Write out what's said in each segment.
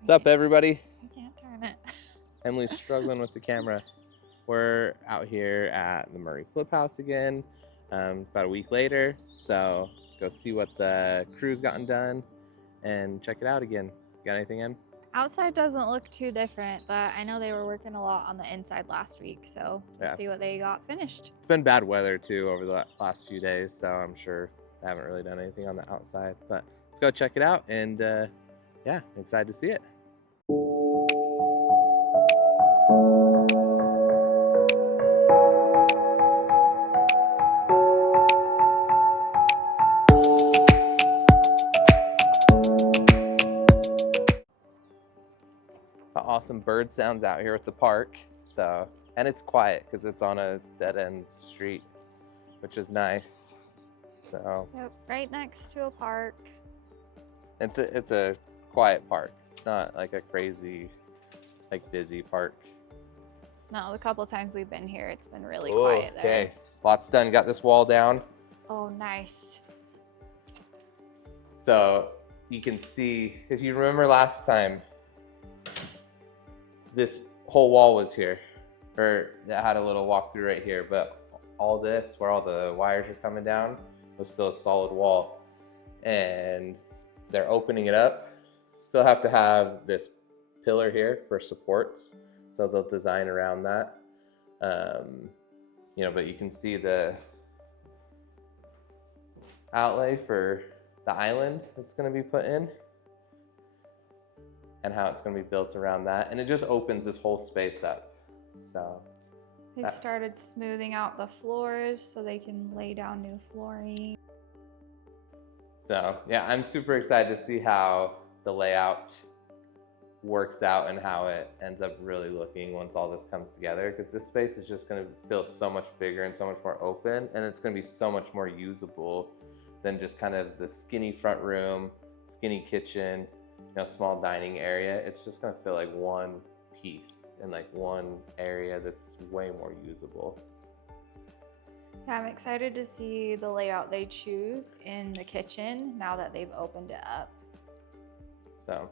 What's up, everybody? I can't turn it. Emily's struggling with the camera. We're out here at the Murray Flip House again, about a week later. So go see what the crew's gotten done and check it out again. Got anything, Em? Outside doesn't look too different, but I know they were working a lot on the inside last week, so we'll Yeah. see what they got finished. It's been bad weather too over the last few days, so I'm sure they haven't really done anything on the outside. But let's go check it out, and yeah, excited to see it. Awesome bird sounds out here at the park. So, and it's quiet because it's on a dead-end street, which is nice. So Yep, right next to a park. it's a quiet park. It's not like a crazy, like busy park. No, the couple times we've been here, it's been really quiet there. Okay, lots done. Got this wall down. Oh, nice. So you can see, if you remember last time, this whole wall was here, or it had a little walkthrough right here, but all this, where all the wires are coming down, was still a solid wall. And they're opening it up. Still have to have this pillar here for supports, so they'll design around that. You know, but you can see the outlay for the island that's going to be put in and how it's going to be built around that, and it just opens this whole space up. So They've started smoothing out the floors so they can lay down new flooring. So yeah, I'm super excited to see how the layout works out and how it ends up really looking once all this comes together, because this space is just going to feel so much bigger and so much more open, and it's going to be so much more usable than just kind of the skinny front room, skinny kitchen, you know, small dining area. It's just going to feel like one piece and like one area that's way more usable. Yeah, I'm excited to see the layout they choose in the kitchen now that they've opened it up. So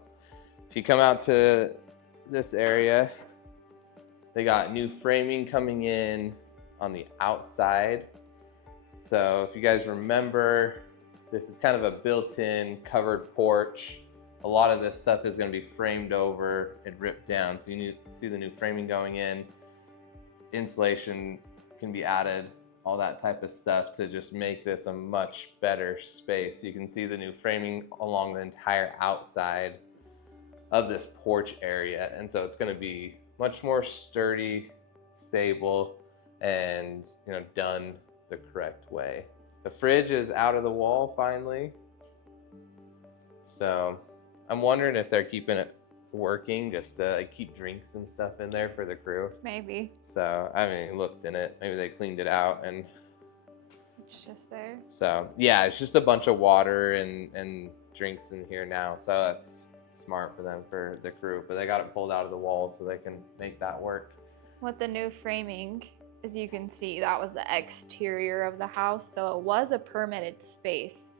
if you come out to this area, they got new framing coming in on the outside. So if you guys remember, this is kind of a built-in covered porch. A lot of this stuff is going to be framed over and ripped down. So you need to see the new framing going in. Insulation can be added, all that type of stuff to just make this a much better space. You can see the new framing along the entire outside of this porch area. And so it's going to be much more sturdy, stable, and, you know, done the correct way. The fridge is out of the wall finally. So I'm wondering if they're keeping it working just to like keep drinks and stuff in there for the crew. Maybe. So I haven't looked in it. Maybe they cleaned it out and It's just there. so yeah, it's just a bunch of water and drinks in here now. So that's smart for them, for the crew. But they got it pulled out of the wall so they can make that work. With the new framing, as you can see, that was the exterior of the house. So it was a permitted space,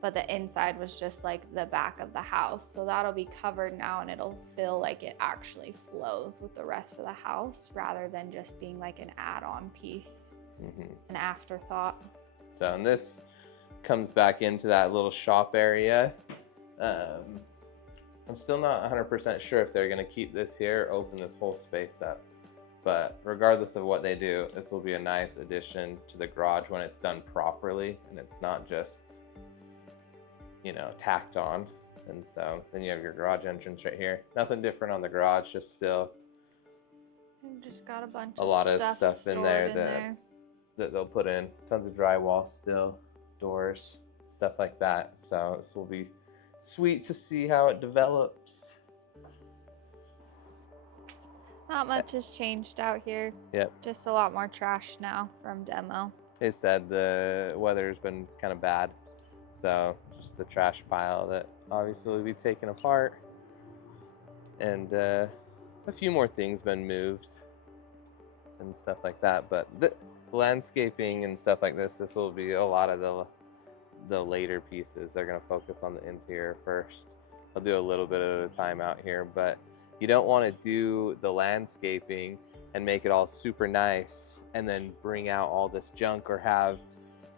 but the inside was just like the back of the house. So that'll be covered now, and it'll feel like it actually flows with the rest of the house rather than just being like an add-on piece, an afterthought. So, and this comes back into that little shop area. I'm still not 100% sure if they're gonna keep this here or open this whole space up. But regardless of what they do, this will be a nice addition to the garage when it's done properly and it's not just, you know, tacked on. And so then you have your garage entrance right here. Nothing different on the garage, just still We've just got a bunch a lot of of stuff in there stored that they'll put in. Tons of drywall still, doors, stuff like that. So this will be sweet to see how it develops. Not much has changed out here. Yep. Just a lot more trash now from demo. They said the weather's been kind of bad, so just the trash pile that obviously will be taken apart, and a few more things been moved and stuff like that. But the landscaping and stuff like this will be a lot of the later pieces. They're going to focus on the interior first. I'll do a little bit at a time out here, but you don't want to do the landscaping and make it all super nice and then bring out all this junk or have,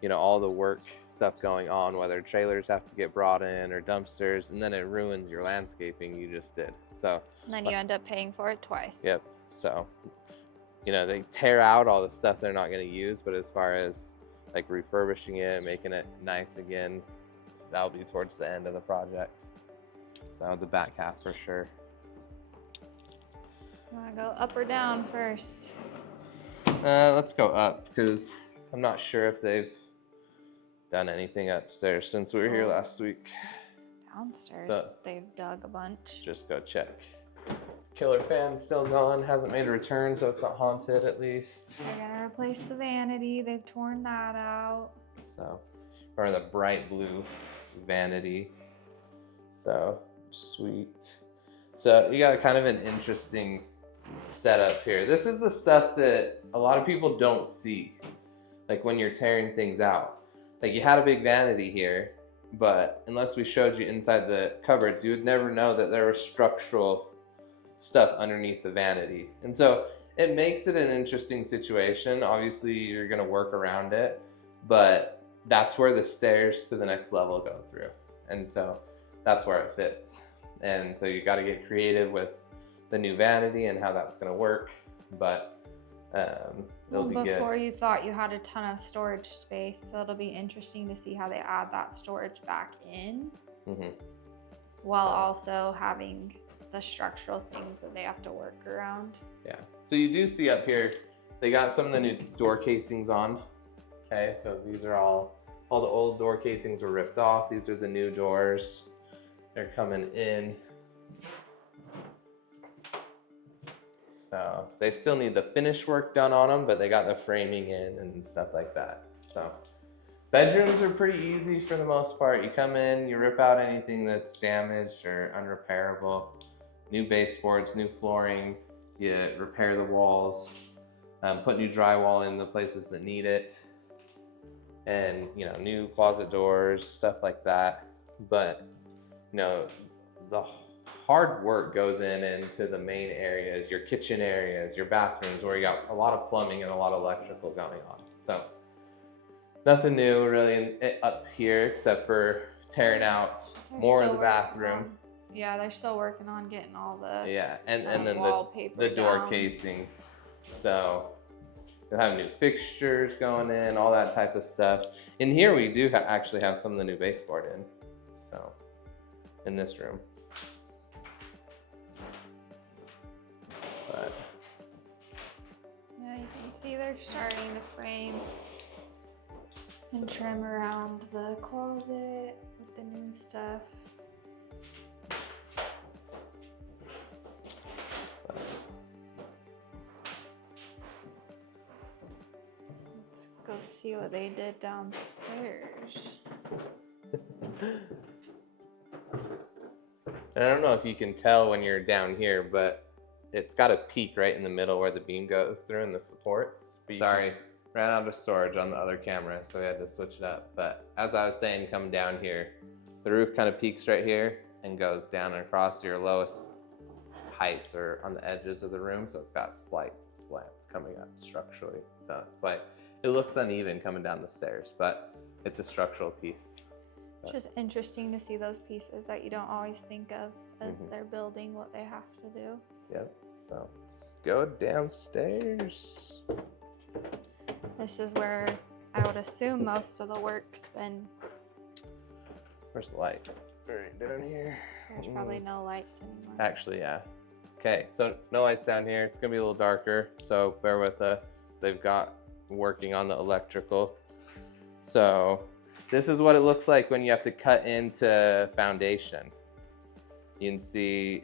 you know, all the work stuff going on, whether trailers have to get brought in or dumpsters, and then it ruins your landscaping you just did. So And then you end up paying for it twice. yep. So, you know, they tear out all the stuff they're not going to use, but as far as like refurbishing it, making it nice again, that'll be towards the end of the project. So the back half for sure. You want to go up or down first? Let's go up because I'm not sure if they've done anything upstairs since we were here last week. Downstairs, So, they've dug a bunch. just go check. Killer fan's still gone, hasn't made a return, so it's not haunted at least. They're gonna replace the vanity. They've torn that out. So, or the bright blue vanity. So, sweet. So, you got kind of an interesting setup here. This is the stuff that a lot of people don't see, like when you're tearing things out. Like you had a big vanity here, but unless we showed you inside the cupboards, you would never know that there was structural stuff underneath the vanity. And so it makes it an interesting situation. Obviously, you're going to work around it, but that's where the stairs to the next level go through. And so that's where it fits. And so you got to get creative with the new vanity and how that's going to work. But it'll be good. Before you thought you had a ton of storage space, so it'll be interesting to see how they add that storage back in, while also having the structural things that they have to work around. Yeah. So you do see up here, they got some of the new door casings on. Okay, so these are all the old door casings were ripped off. These are the new doors. They're coming in. So they still need the finish work done on them, but they got the framing in and stuff like that. So bedrooms are pretty easy for the most part. You come in, you rip out anything that's damaged or unrepairable. New baseboards, new flooring, you repair the walls, put new drywall in the places that need it, and you know, new closet doors, stuff like that. But you know, the hard work goes into the main areas, your kitchen areas, your bathrooms, where you got a lot of plumbing and a lot of electrical going on. So nothing new really up here except for tearing out more of the bathroom. Yeah, they're still working on getting all the and then wallpaper the door down. casings. So you'll have new fixtures going in, all that type of stuff. In here we do actually have some of the new baseboard in. So in this room. But yeah, you can see they're starting to frame and trim around the closet with the new stuff. Let's go see what they did downstairs. I don't know if you can tell when you're down here, but it's got a peak right in the middle where the beam goes through and the supports. Sorry, ran out of storage on the other camera, so we had to switch it up. But as I was saying, come down here, the roof kind of peaks right here and goes down and across your lowest heights or on the edges of the room. So it's got slight slants coming up structurally. So that's why it looks uneven coming down the stairs, but it's a structural piece. It's just interesting to see those pieces that you don't always think of as they're building what they have to do. Yep, so let's go downstairs. This is where I would assume most of the work's been. Where's the light? Right down here. There's probably no lights anymore. Actually, yeah. Okay, so no lights down here. It's gonna be a little darker, so bear with us. They've got working on the electrical. So this is what it looks like when you have to cut into foundation. You can see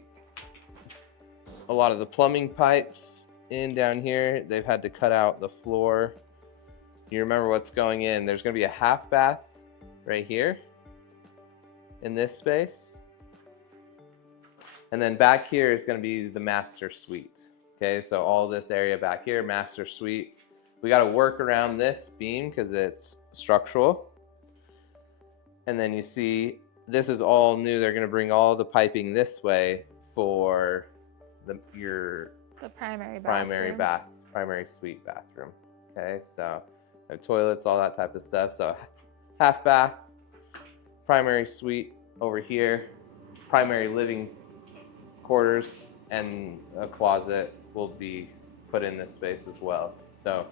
a lot of the plumbing pipes in down here. They've had to cut out the floor. You remember what's going in. There's gonna be a half bath right here in this space. And then back here is gonna be the master suite. Okay, so all this area back here, master suite. We gotta work around this beam because it's structural. And then you see this is all new. They're gonna bring all the piping this way for your primary primary suite bathroom. Okay, so toilets, all that type of stuff. So half bath, primary suite over here, primary living quarters, and a closet will be put in this space as well. So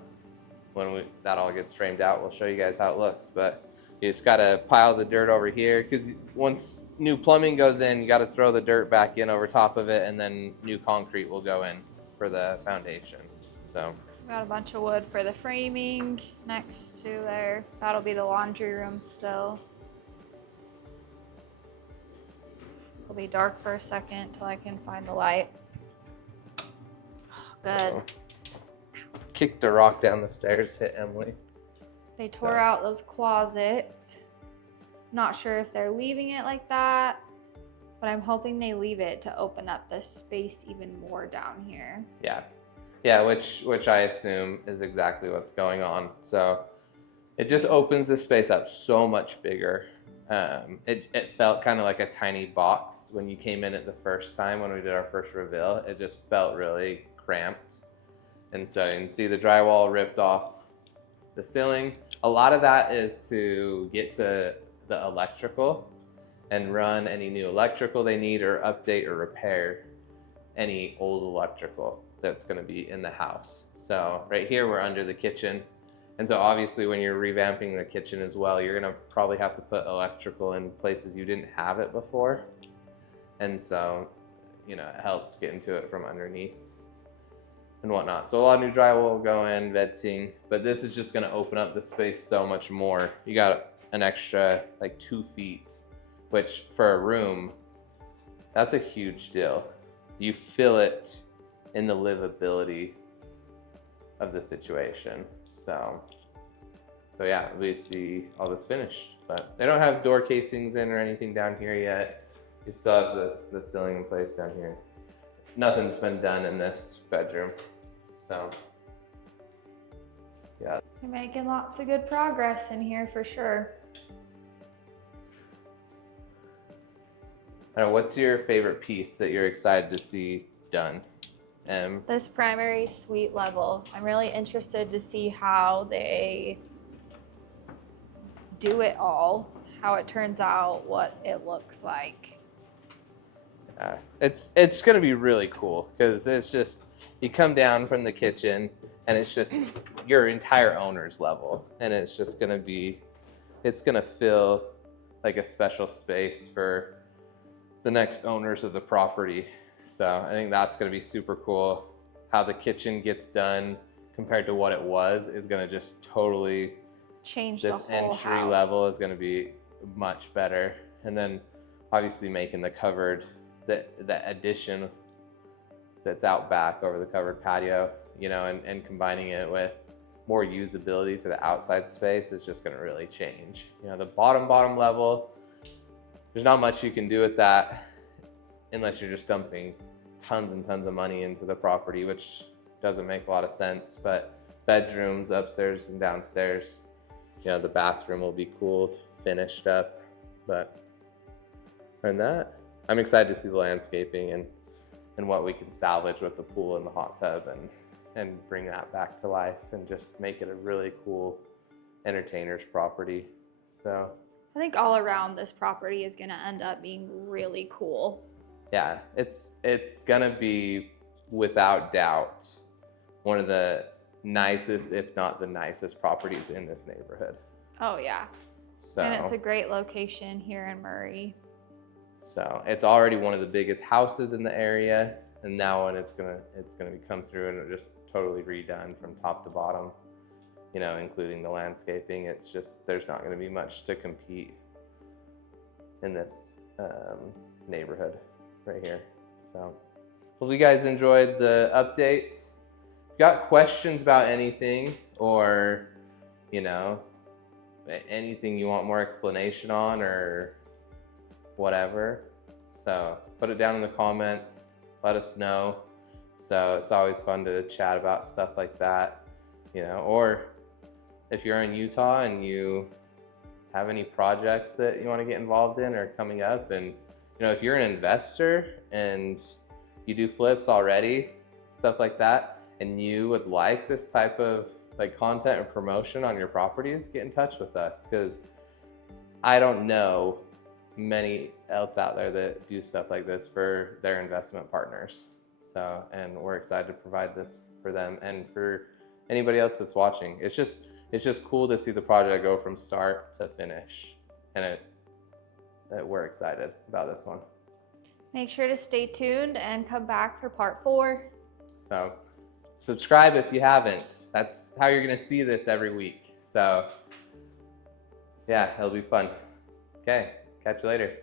when that all gets framed out, we'll show you guys how it looks. But you just gotta pile the dirt over here, because once new plumbing goes in, you gotta throw the dirt back in over top of it, and then new concrete will go in for the foundation. So got a bunch of wood for the framing next to there. That'll be the laundry room still. It'll be dark for a second till I can find the light. Good. So, kicked a rock down the stairs, hit Emily. They tore out those closets. Not sure if they're leaving it like that, but I'm hoping they leave it to open up the space even more down here. Yeah, which I assume is exactly what's going on. So it just opens the space up so much bigger. It felt kind of like a tiny box when you came in it the first time when we did our first reveal. It just felt really cramped. And so you can see the drywall ripped off the ceiling. A lot of that is to get to the electrical and run any new electrical they need, or update or repair any old electrical that's going to be in the house. So right here we're under the kitchen, and so obviously when you're revamping the kitchen as well, you're going to probably have to put electrical in places you didn't have it before, and so it helps get into it from underneath and whatnot. So a lot of new drywall will go in, venting, but this is just going to open up the space so much more. You got an extra like 2 feet, which for a room, that's a huge deal. You feel it in the livability of the situation. So yeah, we see all this finished, but they don't have door casings in or anything down here yet. You still have the ceiling in place down here. Nothing's been done in this bedroom. So yeah. You're making lots of good progress in here for sure. I don't know, what's your favorite piece that you're excited to see done? This primary suite level. I'm really interested to see how they do it all, how it turns out, what it looks like. It's gonna be really cool, because it's just, you come down from the kitchen and it's just your entire owner's level, and it's just gonna be, it's gonna feel like a special space for the next owners of the property. So I think that's going to be super cool. How the kitchen gets done compared to what it was is going to just totally change this the whole entry house. level is going to be much better. And then obviously making the covered, the addition that's out back over the covered patio, and combining it with more usability for the outside space is just going to really change. The bottom level, there's not much you can do with that unless you're just dumping tons and tons of money into the property, which doesn't make a lot of sense. But bedrooms upstairs and downstairs, the bathroom will be cool, finished up. But other than that, I'm excited to see the landscaping and what we can salvage with the pool and the hot tub, and bring that back to life and just make it a really cool entertainer's property. So I think all around this property is going to end up being really cool. Yeah, it's going to be, without doubt, one of the nicest, if not the nicest, properties in this neighborhood. Oh yeah. So, and it's a great location here in Murray. So it's already one of the biggest houses in the area, and now when it's gonna come through and just totally redone from top to bottom, including the landscaping. It's just, there's not going to be much to compete in this neighborhood right here. So hope you guys enjoyed the updates. If you got questions about anything, or anything you want more explanation on or whatever, so put it down in the comments, let us know. So it's always fun to chat about stuff like that, or if you're in Utah and you have any projects that you want to get involved in or coming up. And if you're an investor and you do flips already, stuff like that, and you would like this type of like content or promotion on your properties, get in touch with us, because I don't know many else out there that do stuff like this for their investment partners. So, and we're excited to provide this for them and for anybody else that's watching. It's just cool to see the project go from start to finish, and we're excited about this one. Make sure to stay tuned and come back for part 4. So subscribe if you haven't. That's how you're gonna see this every week. So yeah, it'll be fun. Okay, catch you later.